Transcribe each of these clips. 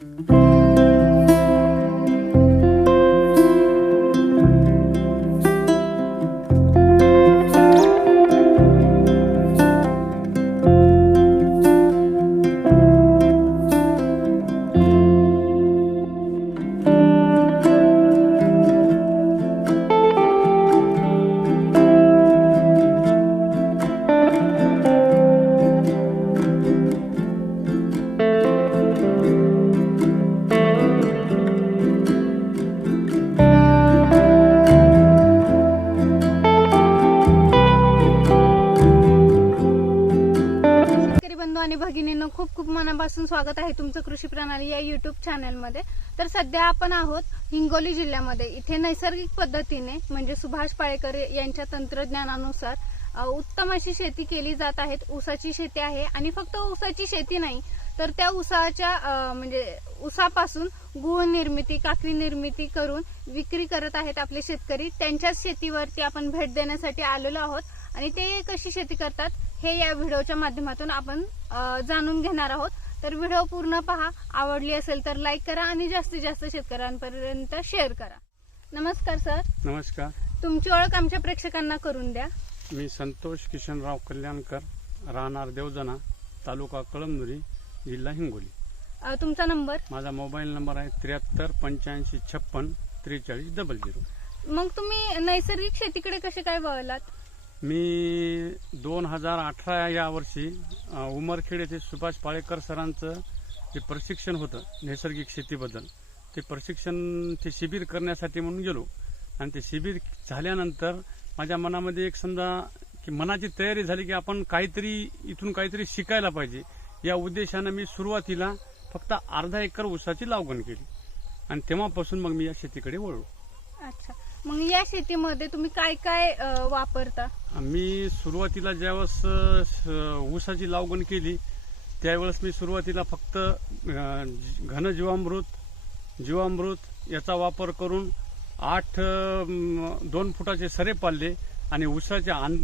शेतकरी बंधू आणि भगिनींनो खूप खूप मनापासून स्वागत आहे तुमचं कृषी प्रणाली या युट्यूब चॅनलमध्ये तर सध्या आपण आहोत हिंगोली जिल्ह्यामध्ये. इथे नैसर्गिक पद्धतीने म्हणजे सुभाष पाळेकर यांच्या तंत्रज्ञानानुसार उत्तम अशी शेती केली जात आहे ऊसाची शेती आहे आणि फक्त ऊसाची शेती नाही तर त्या ऊसाच्या म्हणजे ऊसापासून गुळ निर्मिती काकडी निर्मिती करून विक्री करत आहेत आपले शेतकरी. त्यांच्याच शेतीवरती आपण भेट देण्यासाठी आलेलो आहोत आणि ते कशी शेती करतात हे या व्हिडिओच्या माध्यमातून आपण जाणून घेणार आहोत. तर व्हिडिओ पूर्ण पहा. आवडली असेल तर लाईक करा आणि जास्तीत जास्त शेतकऱ्यांपर्यंत शेअर करा. नमस्कार सर नमस्कार. तुमची ओळख आमच्या प्रेक्षकांना करून द्या. मी संतोष किशनराव कल्याणकर राहणार देवजना तालुका कळमनुरी जिल्हा हिंगोली. तुमचा नंबर माझा मोबाईल नंबर आहे त्र्याहत्तर पंच्याऐंशी छप्पन त्रेचाळीस डबल झिरो. मग तुम्ही नैसर्गिक शेतीकडे कसे काय वळलात? मी दोन हजार अठरा या वर्षी उमरखेड येथे सुभाष पाळेकर सरांचं जे प्रशिक्षण होतं नैसर्गिक शेतीबद्दल ते प्रशिक्षण ते शिबिर करण्यासाठी म्हणून गेलो. आणि ते शिबिर झाल्यानंतर माझ्या मनामध्ये एक समजा की मनाची तयारी झाली की आपण काहीतरी इथून काहीतरी शिकायला पाहिजे. या उद्देशानं मी सुरुवातीला फक्त अर्धा एकर ऊसाची लागवण केली. आणि तेव्हापासून मग मी या शेतीकडे वळलो. अच्छा. मग या शेतीमध्ये तुम्ही काय काय अ, वापरता? मी सुरुवातीला ज्यावेळेस अ, ऊसाची लागवण केली त्यावेळेस मी सुरुवातीला फक्त अ, घन जीवामृत जीवामृत याचा वापर करून आठ अ, म, दोन फुटाचे सरे पाडले. आणि ऊसाच्या आन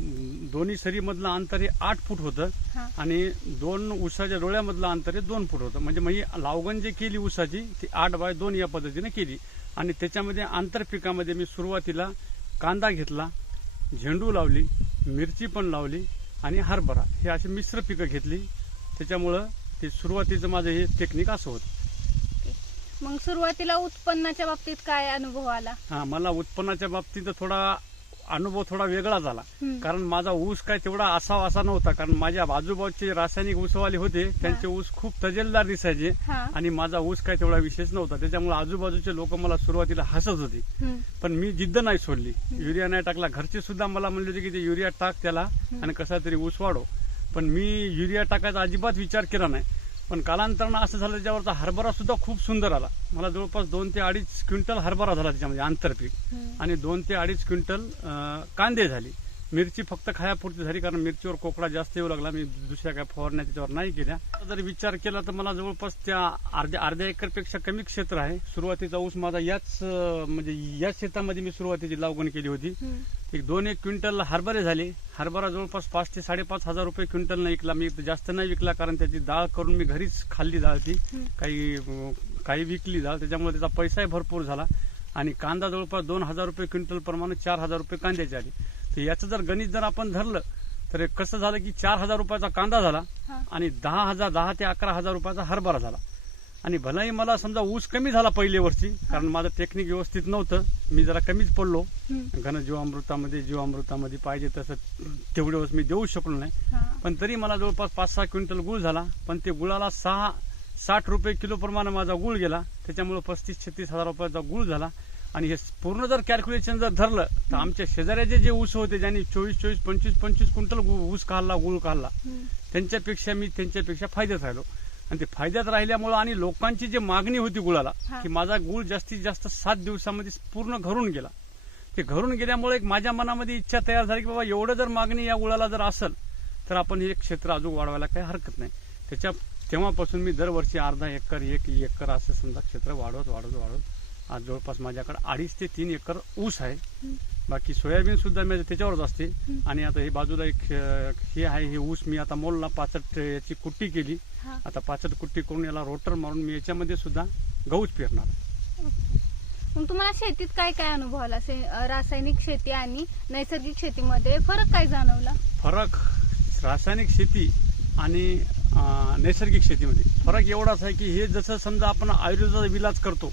दोन्ही सरीमधलं अंतर हे आठ फूट होतं. आणि दोन ऊसाच्या डोळ्यामधलं अंतर हे दोन फूट होतं. म्हणजे मग ही लावगण जे केली ऊसाची ती आठ बाय दोन या पद्धतीने केली. आणि त्याच्यामध्ये आंतरपिकामध्ये मी सुरुवातीला कांदा घेतला झेंडू लावली मिरची पण लावली आणि हरभरा. हे अशी मिश्र पिकं घेतली. त्याच्यामुळं ते सुरुवातीचं माझं हे टेक्निक असं होतं. मग सुरुवातीला उत्पन्नाच्या बाबतीत काय अनुभव आला? हा मला उत्पन्नाच्या बाबतीत थोडा अनुभव थोडा वेगळा झाला. कारण माझा ऊस काय तेवढा असावा असा नव्हता. कारण माझ्या आजूबाजूचे रासायनिक ऊसवाले होते त्यांचे ऊस खूप तजेलदार दिसायचे आणि माझा ऊस काय तेवढा विशेष नव्हता. त्याच्यामुळे आजूबाजूचे लोक मला सुरुवातीला हसत होते. पण मी जिद्द नाही सोडली. युरिया नाही टाकला. घरचे सुद्धा मला म्हणले होते की ते युरिया टाक त्याला आणि कसा तरी ऊस वाढव पण मी युरिया टाकायचा अजिबात विचार केला नाही. पण कालांतरानं असं झालं त्याच्यावरचा हरभरा सुद्धा खूप सुंदर आला. मला जवळपास दोन ते अडीच क्विंटल हरभरा झाला त्याच्यामध्ये आंतरपीक. आणि दोन ते अडीच क्विंटल कांदे झाली. मिरची फक्त खायापुरती झाली कारण मिरचीवर कोकडा जास्त येऊ लागला. मी दुसऱ्या काय फवारण्या त्याच्यावर नाही केल्या. जर विचार केला तर मला जवळपास त्या अर्ध्या अर्ध्या एकरपेक्षा कमी क्षेत्र आहे. सुरुवातीचा ऊस माझा याच म्हणजे या शेतामध्ये मी सुरुवातीची लागवण केली होती. एक दोन एक क्विंटल हरभरे झाले. हरभरा जवळपास पाच ते साडेपाच हजार रुपये क्विंटल नाही विकला. मी जास्त नाही विकला कारण त्याची डाळ करून मी घरीच खाल्ली डाळ ती. काही काही विकली डाळ. त्याच्यामुळे त्याचा पैसाही भरपूर झाला. आणि कांदा जवळपास दोन हजार रुपये क्विंटल प्रमाणे चार हजार रुपये कांद्याचे आले. तर याचं जर गणित जर आपण धरलं तर कसं झालं की चार हजार रुपयाचा कांदा झाला. आणि दहा हजार दहा ते अकरा हजार रुपयाचा हरभरा झाला. आणि भलाही मला समजा ऊस कमी झाला पहिल्या वर्षी कारण माझं टेक्निक व्यवस्थित नव्हतं. मी जरा कमीच पडलो. घन जीवामृतामध्ये जीवामृतामध्ये पाहिजे तसं तेवढे मी देऊ शकलो नाही. पण तरी मला जवळपास पाच सहा क्विंटल गुळ झाला. पण ते गुळाला सहा साठ रुपये किलो प्रमाणे माझा गुळ गेला. त्याच्यामुळे पस्तीस छत्तीस हजार रुपयाचा गुळ झाला. आणि हे पूर्ण जर कॅल्क्युलेशन जर धरलं तर आमच्या शेजाऱ्याचे जे ऊस होते ज्यांनी चोवीस चोवीस पंचवीस पंचवीस क्विंटल ऊस काढला गुळ काढला. त्यांच्यापेक्षा मी त्यांच्यापेक्षा फायद्यात राहिलो आणि ते फायद्यात राहिल्यामुळं आणि लोकांची जी मागणी होती गुळाला. की माझा गुळ जास्तीत जास्त सात दिवसामध्ये पूर्ण घरून गेला ते घरून गेल्यामुळे एक माझ्या मनामध्ये इच्छा तयार झाली की बाबा एवढं जर मागणी या गुळाला जर असेल तर आपण हे क्षेत्र अजून वाढवायला काही हरकत नाही त्याच्या तेव्हापासून मी दरवर्षी अर्धा एकर एक एकर असं समजा क्षेत्र वाढवत वाढवत वाढवत आज जवळपास माझ्याकडे अडीच ते तीन एकर ऊस आहे बाकी सोयाबीन सुद्धा मी त्याच्यावरच असते. आणि आता हे बाजूला एक हे आहे हे ऊस मी आता मोलला पाचट याची कुट्टी केली आता पाचट कुट्टी करून याला रोटर मारून मी याच्यामध्ये सुद्धा गहूच पेरणार. मग तुम्हाला शेतीत काय काय अनुभव आला रासायनिक शेती आणि नैसर्गिक शेतीमध्ये फरक काय जाणवला फरक रासायनिक शेती आणि नैसर्गिक शेतीमध्ये फरक एवढाच आहे की हे जसं समजा आपण आयुर्वेदाचा इलाज करतो.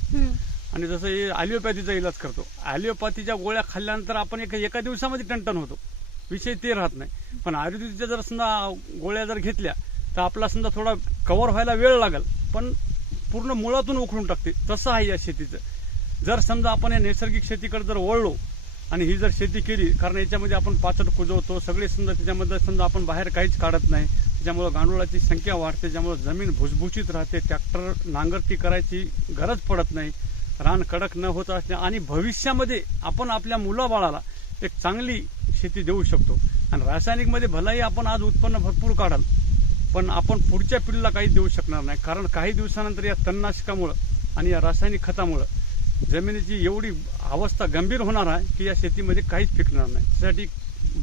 आणि जसं हे ॲलिओपॅथीचा इलाज करतो. ॲलिओपॅथीच्या गोळ्या खाल्ल्यानंतर आपण एक एका दिवसामध्ये टणटण होतो. विषय ते राहत नाही. पण आयुर्वेदिकच्या जर समजा गोळ्या जर घेतल्या तर आपला समजा थोडा कव्हर व्हायला वेळ लागेल. पण पूर्ण मुळातून उखडून टाकते. तसं आहे या शेतीचं. जर समजा आपण या नैसर्गिक शेतीकडे जर वळलो आणि ही जर शेती केली कारण याच्यामध्ये आपण पाचट कुजवतो सगळे समजा त्याच्यामध्ये समजा आपण बाहेर काहीच काढत नाही. त्याच्यामुळं गांडुळाची संख्या वाढते त्याच्यामुळं जमीन भुसभुशीत राहते ट्रॅक्टर नांगरती करायची गरज पडत नाही. रान कडक न होत असणे आणि भविष्यामध्ये आपण आपल्या मुलाबाळाला एक चांगली शेती देऊ शकतो. आणि रासायनिकमध्ये भलाही आपण आज उत्पन्न भरपूर काढाल पण आपण पुढच्या पिढीला काही देऊ शकणार नाही. कारण काही दिवसानंतर या तणनाशकामुळं आणि या रासायनिक खतामुळं जमिनीची एवढी अवस्था गंभीर होणार आहे की या शेतीमध्ये काहीच पिकणार नाही. त्यासाठी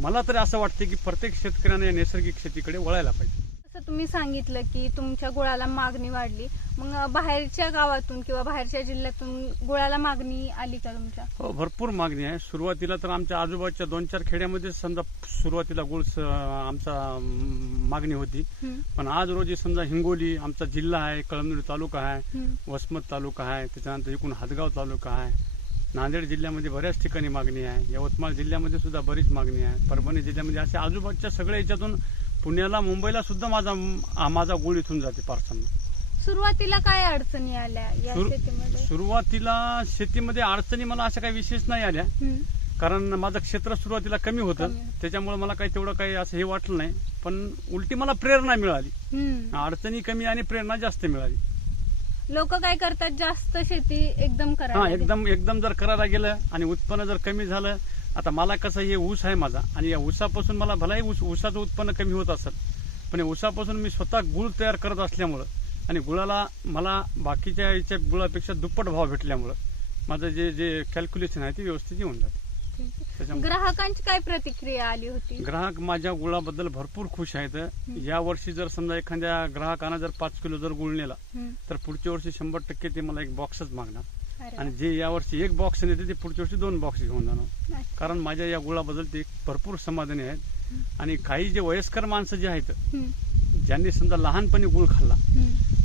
मला तरी असं वाटते की प्रत्येक शेतकऱ्याने या नैसर्गिक शेतीकडे वळायला पाहिजे. जसं तुम्ही सांगितलं की तुमच्या गुळाला मागणी वाढली. मग बाहेरच्या गावातून किंवा बाहेरच्या जिल्ह्यातून गुळाला मागणी आली का तुमच्या? हो भरपूर मागणी आहे. सुरुवातीला तर आमच्या आजूबाजूच्या दोन चार खेड्यामध्ये समजा सुरुवातीला गुळ आमचा मागणी होती. पण आज रोजी समजा हिंगोली आमचा जिल्हा आहे कळमनुरी तालुका आहे. वसमत तालुका आहे त्याच्यानंतर एकूण हदगाव तालुका आहे. नांदेड जिल्ह्यामध्ये बऱ्याच ठिकाणी मागणी आहे. यवतमाळ जिल्ह्यामध्ये सुद्धा बरीच मागणी आहे. परभणी जिल्ह्यामध्ये असे आजूबाजूच्या सगळ्या याच्यातून पुण्याला मुंबईला सुद्धा माझा माझा गुळ इथून जाते पार्सलनं सुरुवातीला काय अडचणी आल्या या सुरु- शेतीमध्ये? सुरुवातीला शेतीमध्ये अडचणी मला अशा काही विशेष नाही आल्या. हम्म. कारण माझं क्षेत्र सुरुवातीला कमी होतं. कमी होतं. त्याच्यामुळे मला काही तेवढं काही असं हे वाटलं नाही. पण उलटी मला प्रेरणा मिळाली. हम्म. अडचणी कमी आणि प्रेरणा जास्त मिळाली. लोक काय करतात? जास्त शेती एकदम हा करायला एकदम एकदम जर करायला गेलं आणि उत्पन्न जर कमी झालं आता मला कसं हे ऊस आहे माझा आणि या ऊसापासून मला भलाही ऊस ऊसाचं उत्पन्न कमी होत असेल पण या ऊसापासून मी स्वतः गुळ तयार करत असल्यामुळं आणि गुळाला मला बाकीच्या याच्या गुळापेक्षा दुप्पट भाव भेटल्यामुळं माझं जे जे कॅल्क्युलेशन आहे ते व्यवस्थित येऊन जाते. ग्राहकांची काय प्रतिक्रिया आली होती? ग्राहक माझ्या गुळाबद्दल भरपूर खुश आहेत. या वर्षी जर समजा एखाद्या ग्राहकानं जर पाच किलो जर गुळ नेला. तर पुढच्या वर्षी शंभर टक्के ते मला एक बॉक्सच मागणार. आणि जे यावर्षी एक बॉक्स नेते ते पुढच्या वर्षी दोन बॉक्स घेऊन जाणार. कारण माझ्या या गुळाबद्दल ते भरपूर समाधानी आहेत आणि काही जे वयस्कर माणसं जे आहेत. ज्यांनी समजा लहानपणी गुळ खाल्ला.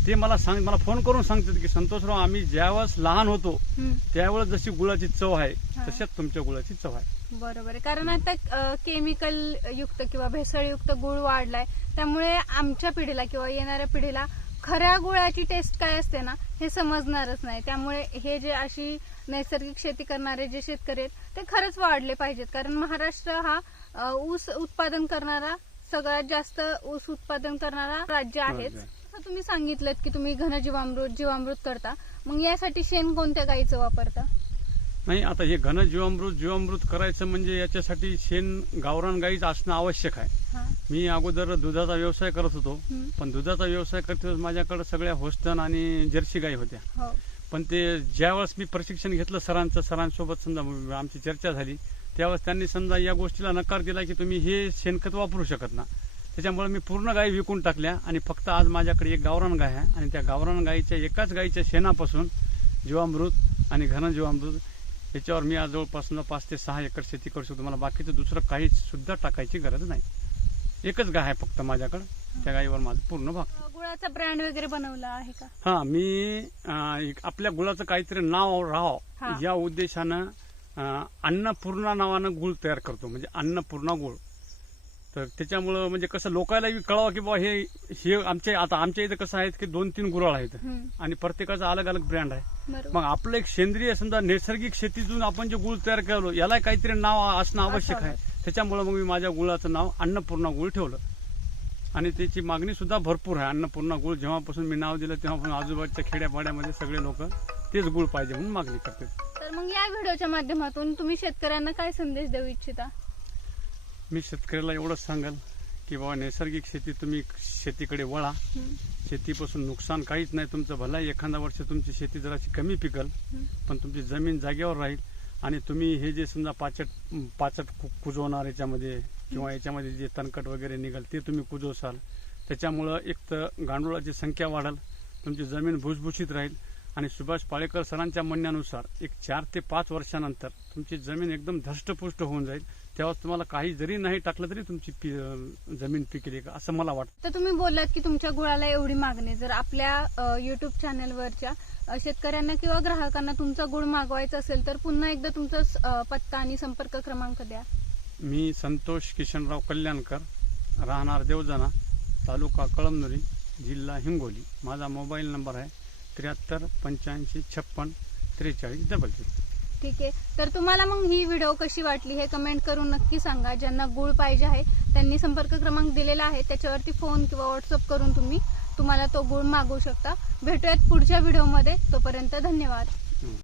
ते मला सांग मला फोन करून सांगतात की संतोषराव आम्ही ज्यावेळेस लहान होतो. त्यावेळेस जशी गुळाची चव आहे. तशाच तुमच्या गुळाची चव आहे बरोबर आहे कारण आता केमिकल युक्त किंवा भेसळयुक्त गुळ वाढलाय त्यामुळे आमच्या पिढीला किंवा येणाऱ्या पिढीला खऱ्या गुळाची टेस्ट काय असते ना हे समजणारच नाही. त्यामुळे हे जे अशी नैसर्गिक शेती करणारे जे शेतकरी आहेत ते खरंच वाढले पाहिजेत. कारण महाराष्ट्र हा ऊस उत्पादन करणारा सगळ्यात जास्त ऊस उत्पादन करणारा राज्य आहेच. आहे. तुम्ही सांगितलं की तुम्ही घनजीवामृत जीवामृत करता. मग यासाठी शेण कोणत्या गाईचं वापरता? नाही आता हे घन जीवामृत जीवामृत करायचं म्हणजे याच्यासाठी शेण गावरान गाईच असणं आवश्यक आहे. मी अगोदर दुधाचा व्यवसाय करत होतो. पण दुधाचा व्यवसाय करते माझ्याकडे सगळ्या होस्टन आणि जर्सी गाई होत्या. हो. पण ते ज्यावेळेस मी प्रशिक्षण घेतलं सरांचं सरांसोबत समजा आमची चर्चा झाली त्यावेळेस त्यांनी समजा या गोष्टीला नकार दिला की तुम्ही हे शेणखत वापरू शकत ना. त्याच्यामुळे मी पूर्ण गाई विकून टाकल्या आणि फक्त आज माझ्याकडे एक गावरान गाय आहे आणि त्या गावरान गाईच्या एकाच गाईच्या शेणापासून जीवामृत आणि घन जीवामृत याच्यावर मी आज जवळपास पाच ते सहा एकर शेती करू शकतो. मला बाकीचं दुसरं काही सुद्धा टाकायची गरज नाही. एकच गाय आहे फक्त माझ्याकडं. त्या गाईवर माझं पूर्ण भाग. गुळाचा ब्रँड वगैरे बनवला आहे का? हा मी आपल्या गुळाचं काहीतरी नाव. राहावं. या उद्देशानं अन्नपूर्णा नावानं गुळ तयार करतो. म्हणजे अन्नपूर्णा गुळ. तर त्याच्यामुळं म्हणजे कसं लोकांना कळावं की बाबा हे हे आमच्या आता आमच्या इथं कसं आहे की दोन तीन गुराळ आहेत. आणि प्रत्येकाचा अलग अलग ब्रँड आहे. मग आपलं एक सेंद्रिय समजा नैसर्गिक शेतीतून आपण जे गुळ तयार केलो याला काहीतरी नाव असणं आवश्यक आहे. त्याच्यामुळे मग मी माझ्या गुळाचं नाव अन्नपूर्णा गुळ ठेवलं. आणि त्याची मागणी सुद्धा भरपूर आहे. अन्नपूर्णा गुळ जेव्हापासून मी नाव दिलं तेव्हापासून आजूबाजूच्या खेड्यापाड्यामध्ये सगळे लोक तेच गुळ पाहिजे म्हणून मागणी करतात. तर मग या व्हिडिओच्या माध्यमातून तुम्ही शेतकऱ्यांना काय संदेश देऊ इच्छिता? मी शेतकऱ्याला एवढंच सांगाल. की बाबा नैसर्गिक शेती तुम्ही शेतीकडे वळा. शेतीपासून नुकसान काहीच नाही तुमचं. भला एखादा वर्ष तुमची शेती जराशी कमी पिकल. पण तुमची जमीन जागेवर राहील आणि तुम्ही हे जे समजा पाचट पाचट कुजवणार याच्यामध्ये किंवा याच्यामध्ये जे तणकट वगैरे निघाल ते तुम्ही कुजवसाल. त्याच्यामुळं एक तर गांडुळाची संख्या वाढेल तुमची जमीन भुसभुशीत राहील आणि सुभाष पाळेकर सरांच्या म्हणण्यानुसार एक चार ते पाच वर्षानंतर तुमची जमीन एकदम धष्टपुष्ट होऊन जाईल. तेव्हा तुम्हाला काही जरी नाही टाकलं तरी तुमची पी- जमीन पिकेल का? असं मला वाटतं. तर तुम्ही बोललात की तुमच्या गुळाला एवढी मागणी. जर आपल्या युट्यूब चॅनलवरच्या शेतकऱ्यांना किंवा ग्राहकांना तुमचा गुळ मागवायचा असेल तर पुन्हा एकदा तुमचा पत्ता आणि संपर्क क्रमांक द्या. मी संतोष किशनराव कल्याणकर राहणार देवजना तालुका कळमनुरी जिल्हा हिंगोली. माझा मोबाईल नंबर आहे त्र्याहत्तर पंच्याऐंशी छप्पन त्रेचाळीस डबल झिरो. ठीक आहे. तर तुम्हाला मग ही व्हिडिओ कशी वाटली हे कमेंट करून नक्की सांगा. ज्यांना गुळ पाहिजे आहे त्यांनी संपर्क क्रमांक दिलेला आहे. त्याच्यावरती फोन किंवा व्हॉट्सअप करून तुम्ही तुम्हाला तो गुळ मागवू शकता. भेटूयात पुढच्या व्हिडिओमध्ये तोपर्यंत धन्यवाद.